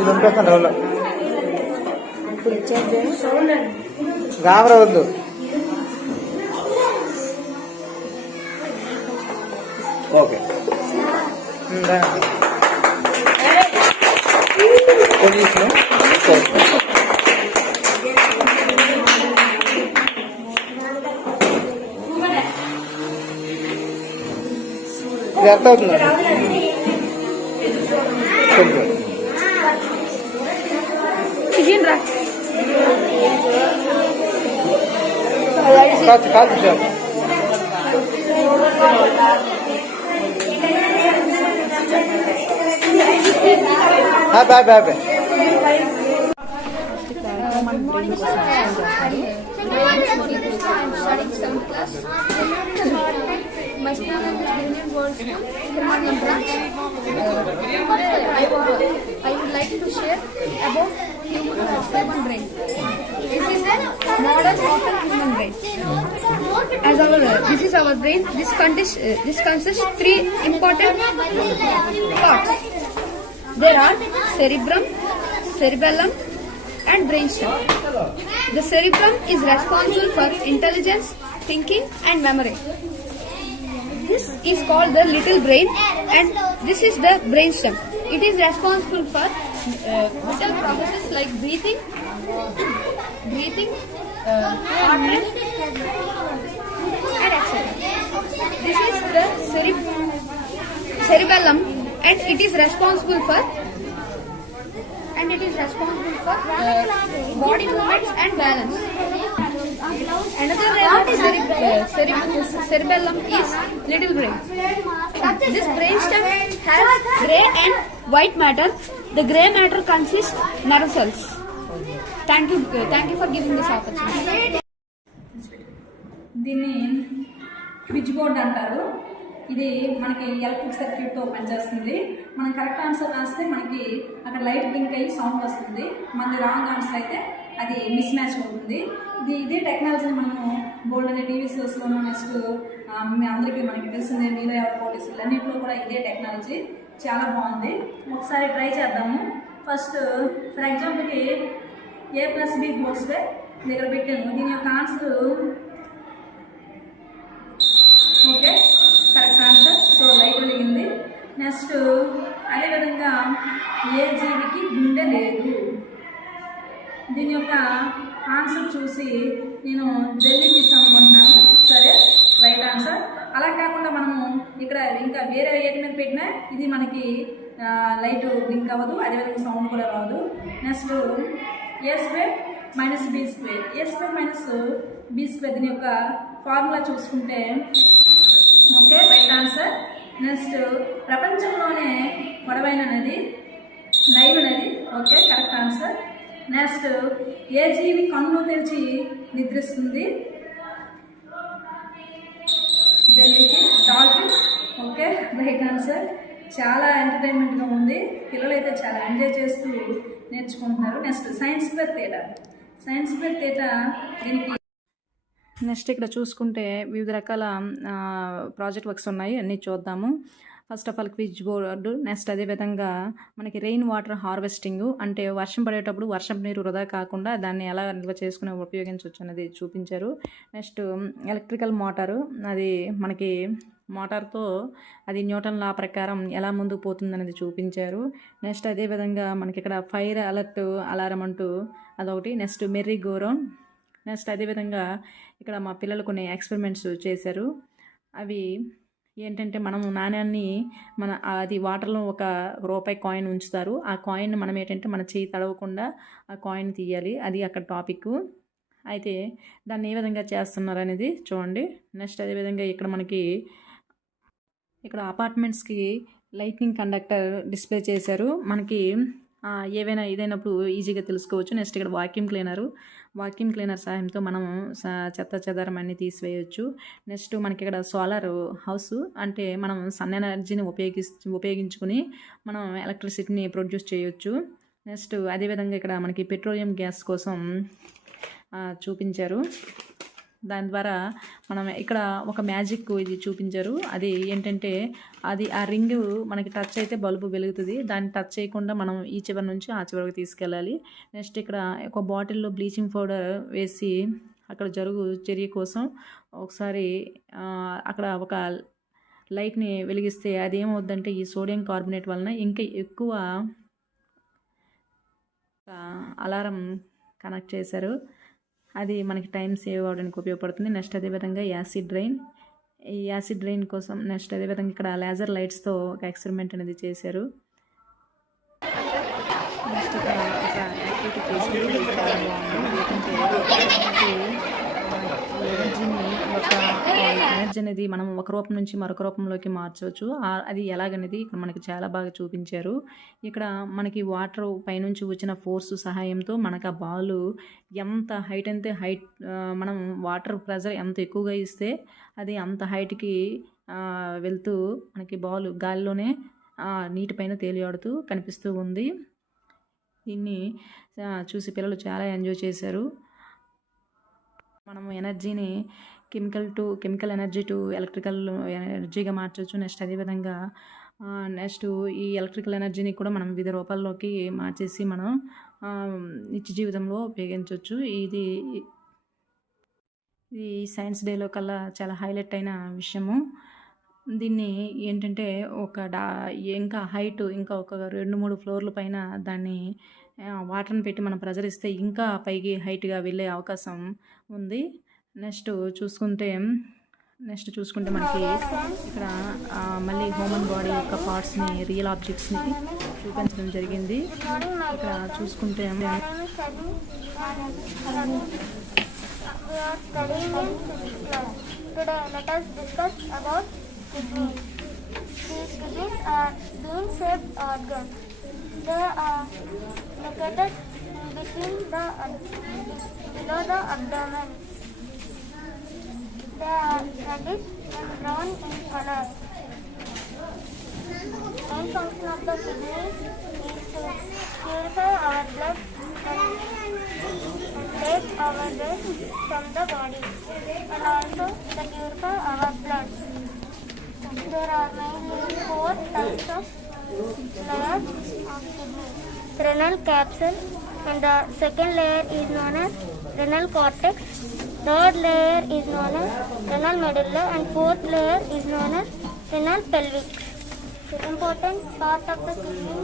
పంపిస్తాను రోజులో గాబరా వద్దు. ఓకే పోలీసులు ఇది అర్థం అవుతుంది. కాదు sir boy boy boy. My school name is Union World School, Hirmangalam branch. I would like to share about human brain. This is the model of a human brain. This is our brain. This consists 3 important parts. There are cerebrum, cerebellum, and brainstem. The cerebrum is responsible for intelligence, thinking, and memory. This is called the little brain, and this is the brainstem. It is responsible for vital processes like breathing, heart rate, and etc. This is the cerebellum, and it is responsible for body movements and balance. Another cerebellum is little brain. This brainstem has grey and white matter. The grey matter consists nerve cells. Thank you for giving this opportunity. దీన్ని switch board అంటారు. ఇది మనకి electric సర్క్యూట్తో పనిచేస్తుంది. మనం correct answer రాస్తే మనకి అక్కడ లైట్ బ్లింక్ అయ్యి సౌండ్ వస్తుంది. మనది రాంగ్ ఆన్సర్ అయితే అది మిస్ మ్యాచ్ అవుతుంది. ఇదే టెక్నాలజీని మనము బోల్డ్ అనే టీవీ షోస్లోనూ నెక్స్ట్ అందరికీ మనకి తెలిసిందే మీలో ఎవరి పోలీసులు అన్నింటిలో కూడా ఇదే టెక్నాలజీ చాలా బాగుంది. ఒకసారి ట్రై చేద్దాము. ఫస్ట్ ఫర్ ఎగ్జాంపుల్కి A+B హోల్ స్క్వేర్ దగ్గర పెట్టాను. దీని యొక్క answer okay, correct answer. So light వెలిగింది. నెక్స్ట్ అదేవిధంగా ఏ జీవికి గుండె లేదు. దీని యొక్క ఆన్సర్ చూసి నేను జెల్లీ ఫిష్ అనుకుంటున్నాను. సరే, రైట్ ఆన్సర్. అలా కాకుండా మనము ఇక్కడ ఇంకా వేరే ఏటి మీద పెట్టినా ఇది మనకి లైట్ బ్లింక్ అవ్వదు, అదేవిధంగా సౌండ్ కూడా రాదు. Next A² - B². A² - B² దీని యొక్క ఫార్ములా చూసుకుంటే ఓకే, రైట్ ఆన్సర్. నెక్స్ట్ ప్రపంచంలోనే పొడవైన నది నైల్ నది. Okay, correct answer. నెక్స్ట్ ఏ జీవి కన్ను తెరిచి నిద్రిస్తుంది? జల్లికి డాల్ఫిన్స్. Okay, right answer. చాలా ఎంటర్టైన్మెంట్గా ఉంది. పిల్లలు అయితే చాలా ఎంజాయ్ చేస్తూ నేర్చుకుంటున్నారు. Next science square theta. Science square theta దీనికి నెక్స్ట్ ఇక్కడ చూసుకుంటే వివిధ రకాల ప్రాజెక్ట్ వర్క్స్ ఉన్నాయి, అన్నీ చూద్దాము. First of all quiz board. Next అదేవిధంగా మనకి రెయిన్ వాటర్ హార్వెస్టింగ్, అంటే వర్షం పడేటప్పుడు వర్షం నీరు వృధా కాకుండా దాన్ని ఎలా నిల్వ చేసుకుని ఉపయోగించవచ్చు అనేది చూపించారు. నెక్స్ట్ ఎలక్ట్రికల్ మోటారు, అది మనకి మోటార్తో అది న్యూటన్ లా ప్రకారం ఎలా ముందుకు పోతుంది అనేది చూపించారు. నెక్స్ట్ అదేవిధంగా మనకి ఇక్కడ ఫైర్ అలర్ట్ అలారం అంటూ అదొకటి. Next merry go round. Next అదేవిధంగా ఇక్కడ మా పిల్లలు కొన్ని ఎక్స్పెరిమెంట్స్ చేశారు. అవి ఏంటంటే మనము నాణ్యాన్ని అది వాటర్లో ఒక రూపాయి కాయిన్ ఉంచుతారు. ఆ కాయిన్ మనం ఏంటంటే మన చేయి తడవకుండా ఆ కాయిన్ తీయాలి. అది అక్కడ టాపిక్. అయితే దాన్ని ఏ విధంగా చేస్తున్నారు అనేది చూడండి. నెక్స్ట్ అదేవిధంగా ఇక్కడ మనకి ఇక్కడ అపార్ట్మెంట్స్కి లైట్నింగ్ కండక్టర్ డిస్ప్లే చేశారు. మనకి ఏవైనా ఇదైనప్పుడు ఈజీగా తెలుసుకోవచ్చు. నెక్స్ట్ ఇక్కడ వాక్యూమ్ క్లీనర్ సహాయంతో మనం చెత్త చెదారం అన్నీ తీసివేయచ్చు. నెక్స్ట్ మనకి ఇక్కడ సోలార్ హౌస్, అంటే మనం సన్ ఎనర్జీని ఉపయోగించుకుని మనం ఎలక్ట్రిసిటీని ప్రొడ్యూస్ చేయొచ్చు. నెక్స్ట్ అదేవిధంగా ఇక్కడ మనకి పెట్రోలియం గ్యాస్ కోసం చూపించారు. దాని ద్వారా మనం ఇక్కడ ఒక మ్యాజిక్ ఇది చూపించారు. అది ఏంటంటే అది ఆ రింగ్ మనకి టచ్ అయితే బల్బు వెలుగుతుంది. దాన్ని టచ్ చేయకుండా మనం ఈ చివరి నుంచి ఆ చివరికి తీసుకెళ్ళాలి. నెక్స్ట్ ఇక్కడ ఒక బాటిల్లో బ్లీచింగ్ పౌడర్ వేసి అక్కడ చర్య కోసం ఒకసారి అక్కడ ఒక లైట్ని వెలిగిస్తే అది ఏమవుద్దంటే ఈ సోడియం కార్బోనేట్ వలన ఇంకా ఎక్కువ అలారం కనెక్ట్ చేశారు. అది మనకి టైం సేవ్ అవ్వడానికి ఉపయోగపడుతుంది. నెక్స్ట్ అదేవిధంగా ఈ యాసిడ్ రైన్ కోసం నెక్స్ట్ అదేవిధంగా ఇక్కడ లేజర్ లైట్స్తో ఒక ఎక్స్పెరిమెంట్ అనేది చేశారు. నెక్స్ట్ ఇక్కడ ఒక యాక్టివిటీ చేసి చాలా బాగుంది. ఎనర్జీ అనేది మనం ఒక రూపం నుంచి మరొక రూపంలోకి మార్చవచ్చు. అది ఎలాగనేది ఇక్కడ మనకి చాలా బాగా చూపించారు. ఇక్కడ మనకి వాటర్ పైనుంచి వచ్చిన ఫోర్స్ సహాయంతో మనకు ఆ బాల్ ఎంత హైట్ అయితే మనం వాటర్ ప్రెజర్ ఎంత ఎక్కువగా ఇస్తే అది అంత హైట్కి వెళ్తూ మనకి బాల్ గాలిలోనే నీటిపైన తేలియాడుతూ కనిపిస్తూ ఉంది. దీన్ని చూసి పిల్లలు చాలా ఎంజాయ్ చేశారు. మనము ఎనర్జీని కెమికల్ ఎనర్జీ టు ఎలక్ట్రికల్ ఎనర్జీగా మార్చవచ్చు. నెక్స్ట్ అదేవిధంగా ఈ ఎలక్ట్రికల్ ఎనర్జీని కూడా మనం వివిధ రూపాల్లోకి మార్చేసి మనం నిత్య జీవితంలో ఉపయోగించవచ్చు. ఇది సైన్స్ డేలో కల్లా చాలా హైలైట్ అయిన విషయము. దీన్ని ఏంటంటే ఇంకా హైట్ ఇంకా ఒక 2-3 ఫ్లోర్ల పైన దాన్ని వాటర్ని పెట్టి మనం ప్రెజర్ ఇస్తే ఇంకా పైకి హైట్గా వెళ్ళే అవకాశం ఉంది. నెక్స్ట్ చూసుకుంటే మనకి ఇక్కడ మళ్ళీ హ్యూమన్ బాడీ యొక్క పార్ట్స్ని రియల్ ఆబ్జెక్ట్స్ని చూపించడం జరిగింది. ఇక్కడ చూసుకుంటే We are studying in 6th class. Today, let us discuss about kidneys. These kidneys are bean-shaped organs. They are located between below the abdomen. They are reddish and brown in color. Main function of the kidney is to purify our blood and take our waste from the body, and also to purify our blood. There are mainly 4 types of layers of kidney. Renal capsule, and the second layer is known as renal cortex. Third layer is known as renal medulla, and fourth layer is known as renal pelvic. The important part of the kidney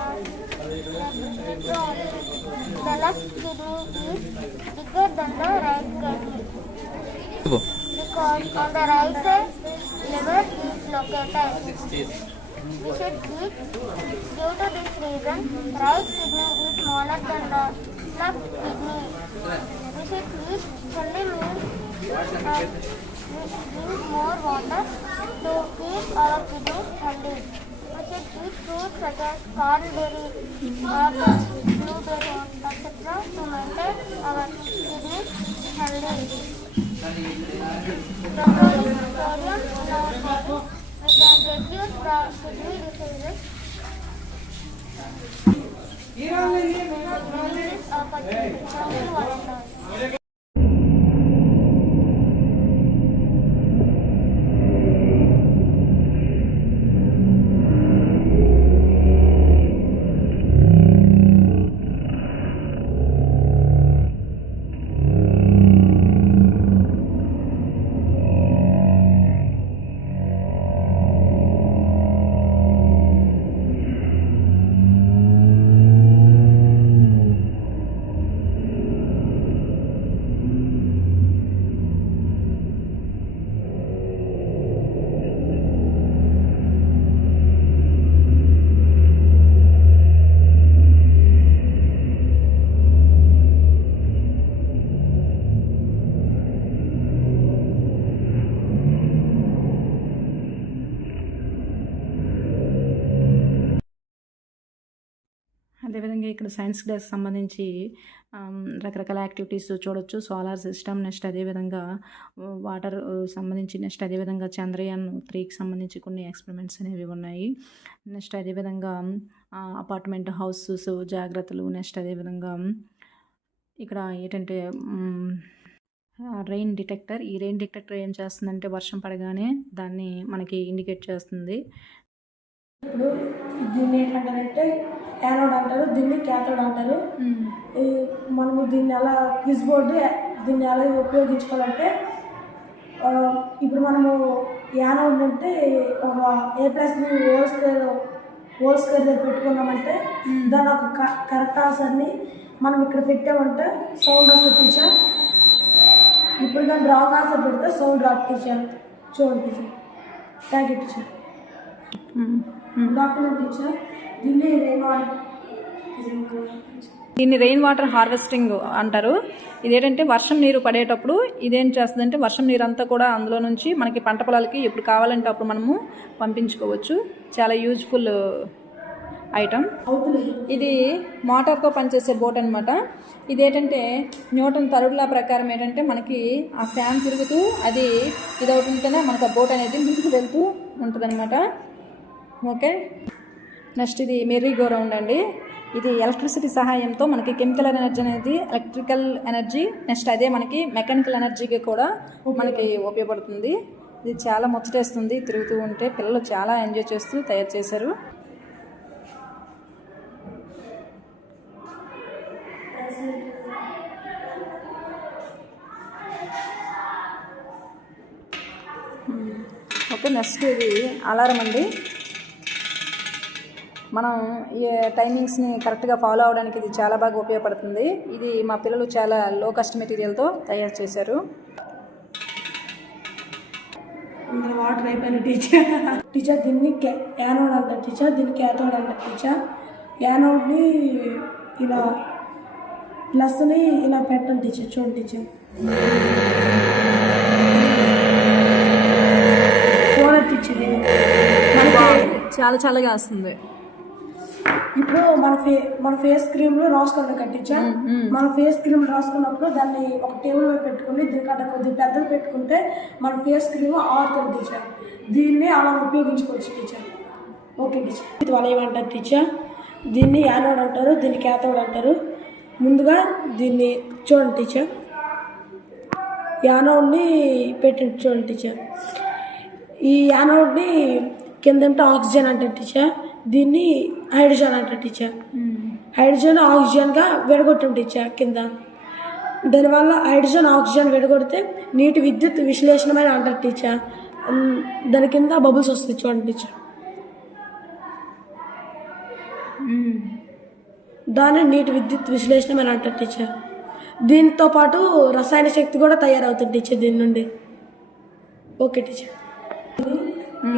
are the left kidney is bigger than the right kidney because on the right side liver is located. We should eat. Due to this reason, right kidney is smaller than the left kidney. We should eat healthy meals and drink more water to keep our kidneys healthy. We should eat fruits such as cranberries, apples, blueberries, etc. to maintain our kidneys healthy. Controlling sodium in our body, we can reduce the kidney diseases. Drinking water. అదేవిధంగా ఇక్కడ science డేకి సంబంధించి రకరకాల activities చూడొచ్చు. Solar system, next అదేవిధంగా water సంబంధించి, next అదేవిధంగా చంద్రయాన్ 3కి సంబంధించి కొన్ని ఎక్స్పెరిమెంట్స్ అనేవి ఉన్నాయి. నెక్స్ట్ అదేవిధంగా అపార్ట్మెంట్ హౌసెస్ జాగ్రత్తలు, నెక్స్ట్ అదేవిధంగా ఇక్కడ ఏంటంటే రెయిన్ డిటెక్టర్. ఈ రెయిన్ డిటెక్టర్ ఏం చేస్తుందంటే వర్షం పడగానే దాన్ని మనకి ఇండికేట్ చేస్తుంది. ఇప్పుడు దీన్ని ఏంటంటారంటే యానోడ్ అంటారు, దీన్ని క్యాథోడ్ అంటారు. మనము దీన్ని ఎలా క్విజ్ బోర్డు దీన్ని ఎలా ఉపయోగించుకోవాలంటే ఇప్పుడు మనము యానోడ్ అంటే ఒక A+B హోల్ స్క్వేర్ దగ్గర పెట్టుకున్నామంటే దాని ఒక కరెక్ట్ ఆన్సర్ని మనం ఇక్కడ పెట్టామంటే సౌండ్ వస్తుంది టీచర్. ఇప్పుడు దాన్ని రాంగ్ ఆన్సర్ పెడితే సౌండ్ రాదు టీచర్. చూడండి teacher. Thank you teacher. Doctor teacher దీన్ని రెయిన్ వాటర్ హార్వెస్టింగ్ అంటారు. ఇదేంటంటే వర్షం నీరు పడేటప్పుడు ఇదేం చేస్తుందంటే వర్షం నీరు అంతా కూడా అందులో నుంచి మనకి పంట పొలాలకి ఎప్పుడు కావాలంటే అప్పుడు మనము పంపించుకోవచ్చు. చాలా యూజ్ఫుల్ ఐటమ్. ఇది మోటార్తో పనిచేసే బోట్ అనమాట. ఇదేంటంటే న్యూటన్ తరుడుల ప్రకారం ఏంటంటే మనకి ఆ ఫ్యాన్ తిరుగుతూ అది ఇదవుతుంటేనే మనకు ఆ బోట్ అనేది ముందుకు వెళ్తూ ఉంటుంది అనమాట. ఓకే, నెక్స్ట్ ఇది మెర్రీ గో రౌండ్ అండి. ఇది ఎలక్ట్రిసిటీ సహాయంతో మనకి కెమికల్ ఎనర్జీ అనేది ఎలక్ట్రికల్ ఎనర్జీ, నెక్స్ట్ అదే మనకి మెకానికల్ ఎనర్జీకి కూడా మనకి ఉపయోగపడుతుంది. ఇది చాలా ముచ్చటేస్తుంది తిరుగుతూ ఉంటే. పిల్లలు చాలా ఎంజాయ్ చేస్తూ తయారు చేశారు. ఓకే, నెక్స్ట్ ఇది అలారం అండి. మనం ఈ టైమింగ్స్ని కరెక్ట్గా ఫాలో అవడానికి ఇది చాలా బాగా ఉపయోగపడుతుంది. ఇది మా పిల్లలు చాలా లో కాస్ట్ మెటీరియల్తో తయారు చేశారు. వాటర్ అయిపోయిన టీచర్ దీన్ని యానోడ్ అంటారు టీచర్, దీన్ని క్యాథోడ్ అంటారు టీచర్. యానోడ్ని ఇలా ప్లస్ని ఇలా పెట్టండి టీచర్. చూడండి టీచర్, ఫోన్ టీచర్ ఇది మనకి చాలా చాలాగా వస్తుంది. ఇప్పుడు మన ఫేస్ క్రీమ్లో రాసుకున్నాం కదా టీచర్. మన ఫేస్ క్రీమ్ రాసుకున్నప్పుడు దాన్ని ఒక టేబుల్ మీద పెట్టుకుని దీనికంటే కొద్దిగా పెద్దలు పెట్టుకుంటే మన ఫేస్ క్రీమ్ ఆరుతుంది టీచర్. దీన్ని అలా ఉపయోగించుకోవచ్చు టీచర్. Okay teacher. ఇది వాళ్ళు ఏమంటారు టీచర్, దీన్ని యానోడ్ అంటారు, దీన్ని క్యాథోడ్ అంటారు. ముందుగా దీన్ని చూడండి టీచర్, యానోడ్ని పెట్టండి చూడండి టీచర్. ఈ యానోడ్ని కిందంటే ఆక్సిజన్ అంటారు టీచర్, దీన్ని హైడ్రోజన్ అంటారు టీచర్. హైడ్రోజన్ ఆక్సిజన్గా విడగొట్టాం టీచర్ కింద. దానివల్ల హైడ్రోజన్ ఆక్సిజన్ విడగొడితే నీటి విద్యుత్ విశ్లేషణమైన అంటారు టీచర్. దాని కింద బబుల్స్ వస్తాయి చూడండి టీచర్. దాన్ని నీటి విద్యుత్ విశ్లేషణమైన అంటారు టీచర్. దీంతో పాటు రసాయన శక్తి కూడా తయారవుతుంది టీచర్ దీని నుండి. Okay teacher.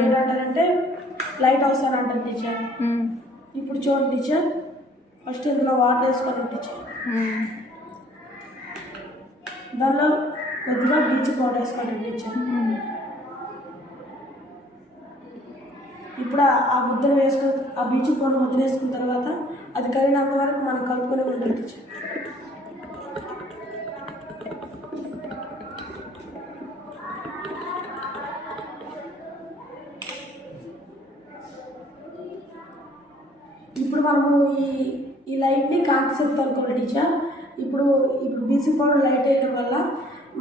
ఏంటంటారంటే లైట్ హౌస్ అని అంటారు టీచర్. ఇప్పుడు చూడండి టీచర్, ఫస్ట్ ఇందులో వాటర్ వేసుకోండి టీచర్. దానిలో కొద్దిగా బ్లీచింగ్ పౌడర్ వేసుకోండి టీచర్. ఇప్పుడు ఆ ముద్దను వేసుకుని ఆ బ్లీచింగ్ పౌడర్ ముద్దను వేసుకున్న తర్వాత అది కరిగినంత వరకు మనం కలుపుకొని ఉండాలి టీచర్. ఇప్పుడు మనము ఈ లైట్ని కాంతి శక్తి అనుకోవాలి టీచర్. ఇప్పుడు బ్లీచింగ్ పౌడర్ లైట్ వేయడం వల్ల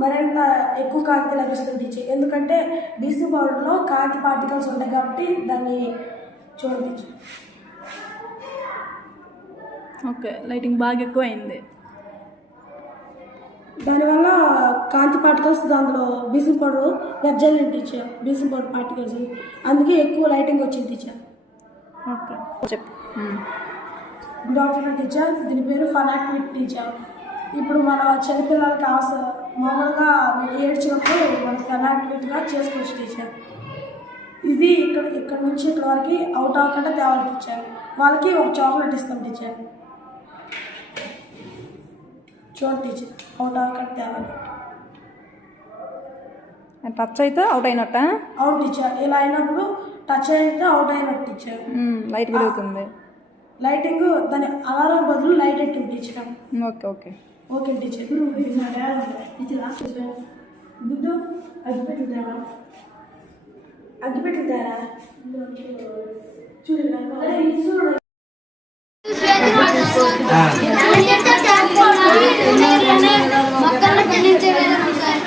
మరింత ఎక్కువ కాంతి లభిస్తుంది టీచర్. ఎందుకంటే బ్లీచింగ్ పౌడర్లో కాంతి పార్టికల్స్ ఉంటాయి కాబట్టి దాన్ని చూడండి టీచర్. ఓకే, లైటింగ్ బాగా ఎక్కువ అయింది. దానివల్ల కాంతి పార్టికల్స్ దానిలో బ్లీచింగ్ పౌడర్ వెబ్జైన్ టీచర్, బ్లీచింగ్ పౌడర్ పార్టికల్స్, అందుకే ఎక్కువ లైటింగ్ వచ్చింది టీచర్. ఓకే చెప్పు. Good afternoon teacher. దీని పేరు ఫన్ యాక్టివిటీ టీచర్. ఇప్పుడు మన చిన్నపిల్లలకి మామూలుగా ఏడ్చినప్పుడు మన ఫన్ యాక్టివిటీగా చేసుకోవచ్చు టీచర్. ఇది ఇక్కడ నుంచి ఇక్కడ వరకు అవుట్ అవ్వకుండా తేవాలి టీచర్. వాళ్ళకి ఒక చాక్లెట్ ఇస్తాం టీచర్. చూడండి టీచర్, అవుట్ అవ్వకుండా తేవాలి. టచ్ అయితే అవుట్ అయినట్ట. Out teacher. ఇలా అయినప్పుడు టచ్ అయితే అవుట్ అయినట్టు టీచర్. లైట్ వెలుగుతుంది. లైటింగ్ దాని అలారం బదులు లైట్ ఎట్టింది teacher. Okay okay okay teacher. దుడ్డు అగ్గిపెట్టుతారా? అగ్గిపెట్టుతారా? చూడు మొక్కలను పండించే విధానం సార్.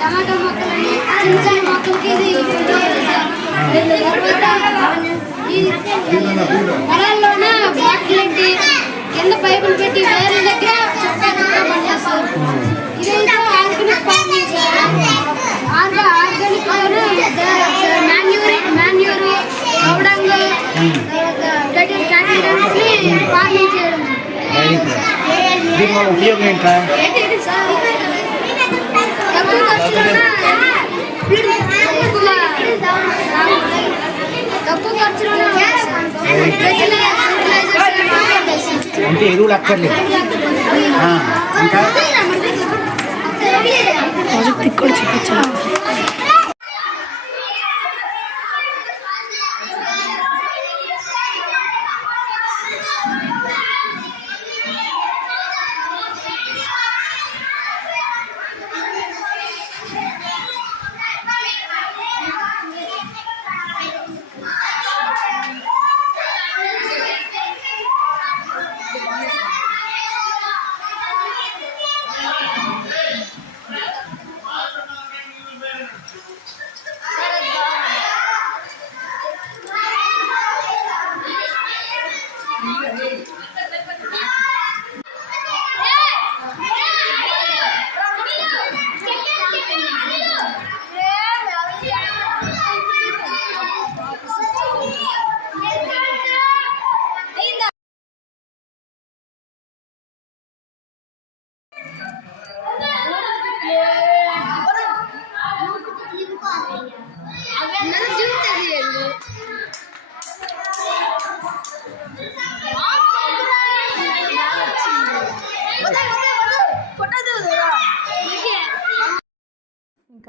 టమాటా మొక్కలని చిన్న చిన్న మొక్కలకి ఇది పొలాల్లోన బాటిల్ కింద పైపులు పెట్టి వేరే దగ్గర చక్కగా పనిచేస్తారు. ఇదైతే organic farming sir. Organic manure పౌడంగ్ ఫార్మింగ్ చేయడం. ఉపయోగం ఏంటా? తక్కువ ఖర్చులోన అంటే ఎరువులు అక్కర్లేదు. ఇంకా ఇక్కడ చూపించా.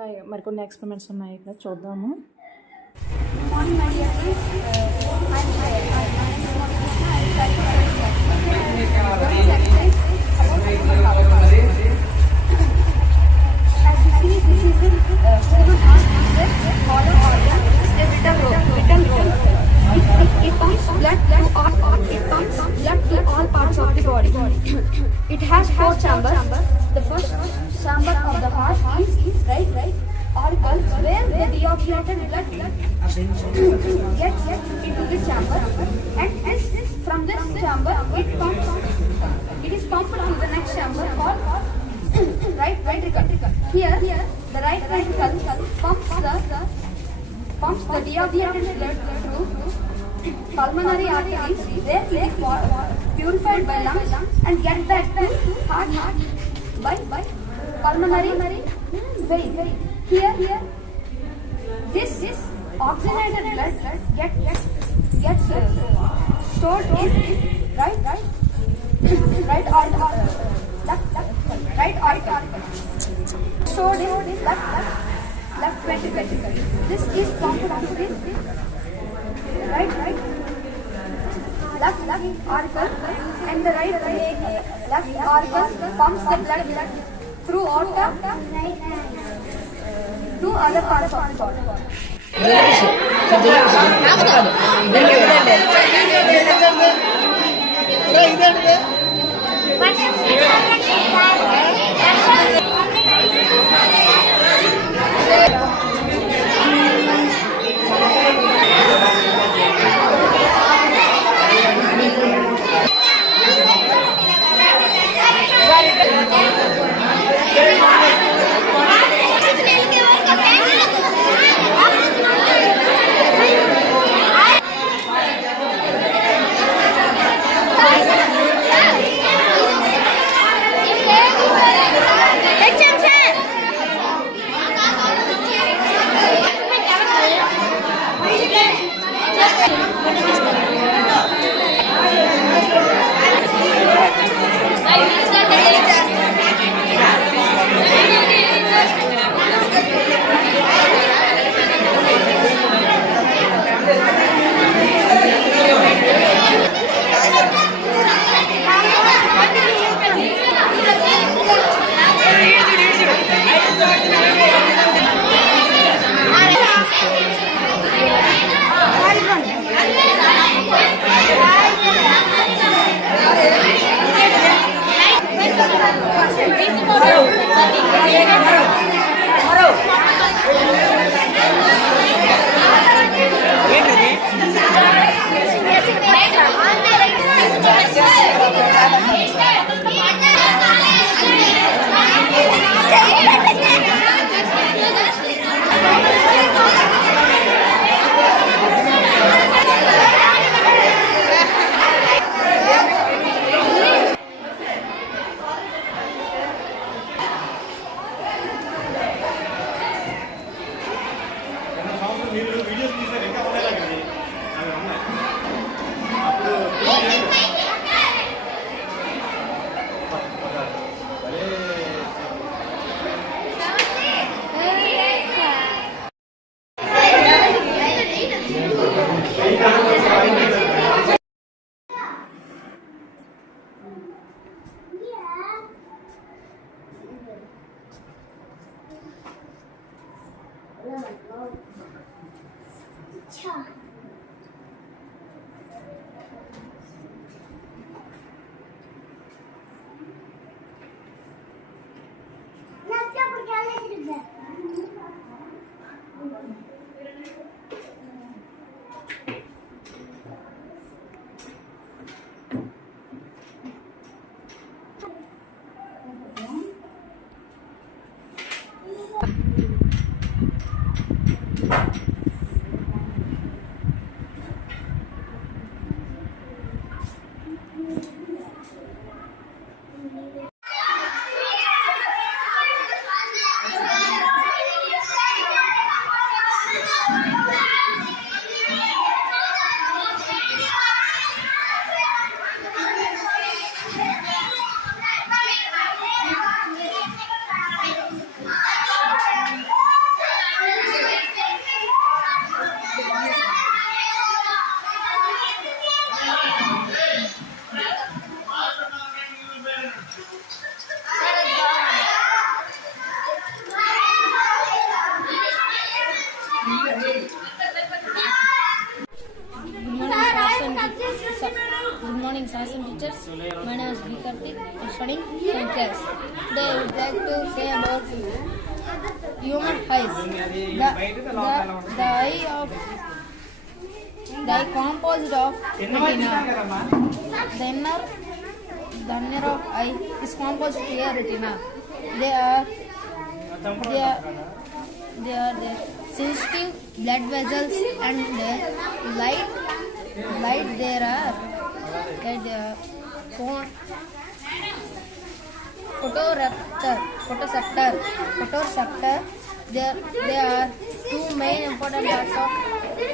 ఇంకా మరికొన్ని ఎక్స్పెరిమెంట్స్ ఉన్నాయి ఇక్కడ చూద్దాము. Morning, my dear friends. My name is Monica. I will tell you exercise about as you see, this is a human heart with hollow organ, a vital role. It pumps blood to all parts of the body. It has 4 chambers. The first chamber of the heart is right auricle, where the deoxygenated blood gets into the chamber, and from this chamber it is pumped to the next chamber called right ventricle. Here the right ventricle pumps the deoxygenated blood through pulmonary arteries, where it is purified by lungs and get back to heart by pulmonary vein. Here this oxygenated blood gets stored in right auricle, stored in left ventricle. This is pumped to this right left auricle, and the left auricle pumps the blood through aorta to other parts of the body. My name is Vikartik. I'm studying 10th class. Today I would like to say about human eyes. The eye composed of retina. The inner of eye is composed of retina. They are the sensitive blood vessels and light there are photoreceptor. They are two main important parts of.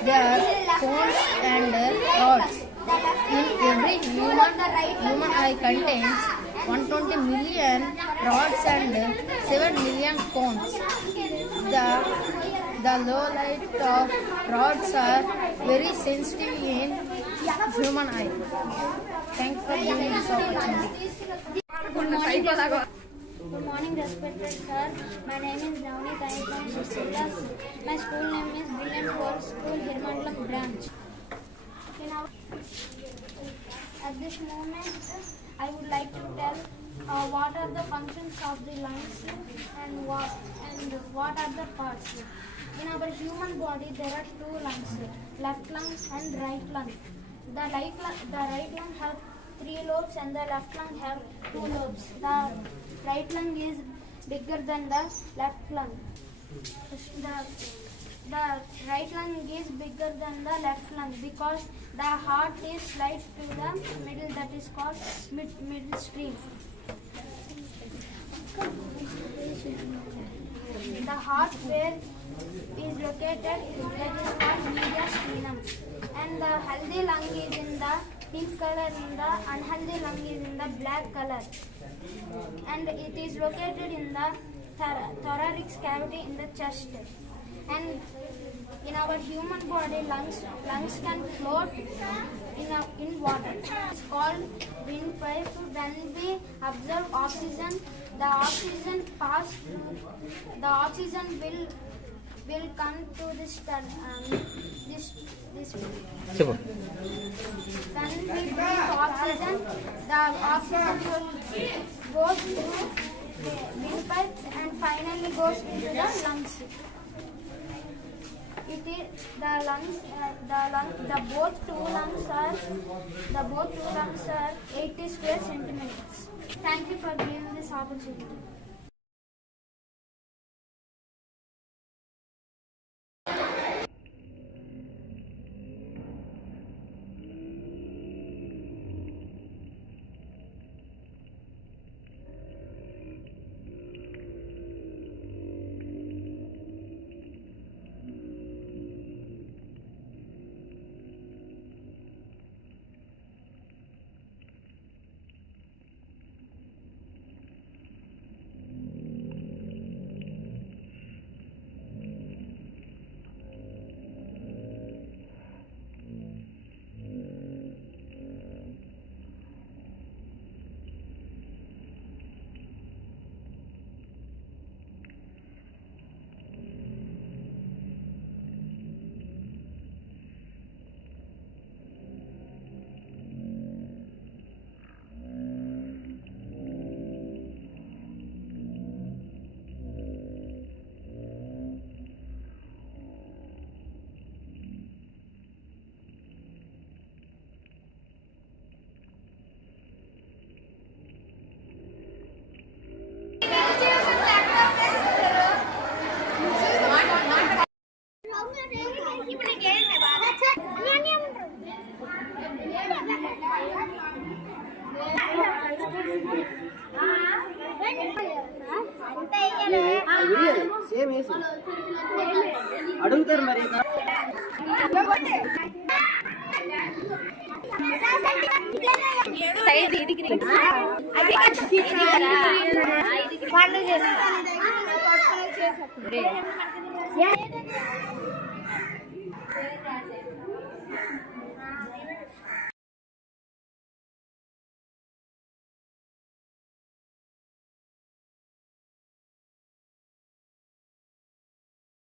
They are cones and rods. In every human eye contains 120 million rods and 7 million cones. The low light of rods are very sensitive in human eye. Thanks for giving this opportunity. Good morning, respected sir. My name is Navneet. I am from 6th class. My school name is Brilliant World School, Hirmandalam branch. At this moment, I would like to tell what are the functions of the lungs and what are the parts. In our human body, there are two lungs, left lung and right lung. The right lung have 3 lobes and the left lung have 2 lobes. The right lung is bigger than the left lung. The right lung is bigger than the left lung because the heart is slide to the middle, that is called middle stream. The heart where is located, that is called mediastinum, and the healthy lung is in the pink color, in the unhealthy lung is in the black color, and it is located in the thoracic cavity in the chest. And in our human body, lungs can float in water. It's called windpipe. When we absorb oxygen, the oxygen will come to this. When we breathe oxygen, the oxygen goes through the windpipe and finally goes into the lungs. It is both two lungs are 80 square centimeters. Thank you for giving this opportunity. అడుగుతారు మరి